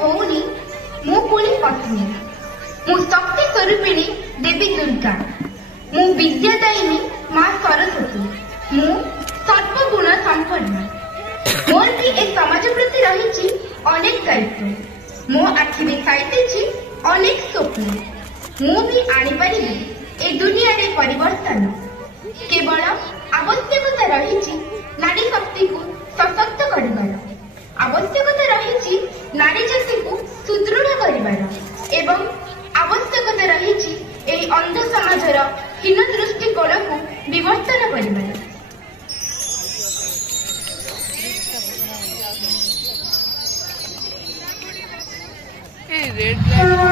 भौणी मो पुणी पत्नी मु शक्ति स्वरूपिणी देवी दुर्गा मु विद्यादायिनी माँ सरस्वती मु सर्वगुण संपन्न मोर भी ए समाज प्रति रही अनेक दायित्व मो आखि देखाई अनेक स्वप्न मु भी आनीपारि ए दुनिया रे परिवर्तन केवल आवश्यकता रही नारी शक्ति को सशक्त कर आवश्यकता रही नारी जाति को सुदृढ़ कर एवं आवश्यकता रही अंध समाजर हीन दृष्टिकोण को विवर्तन कर रेड लाइट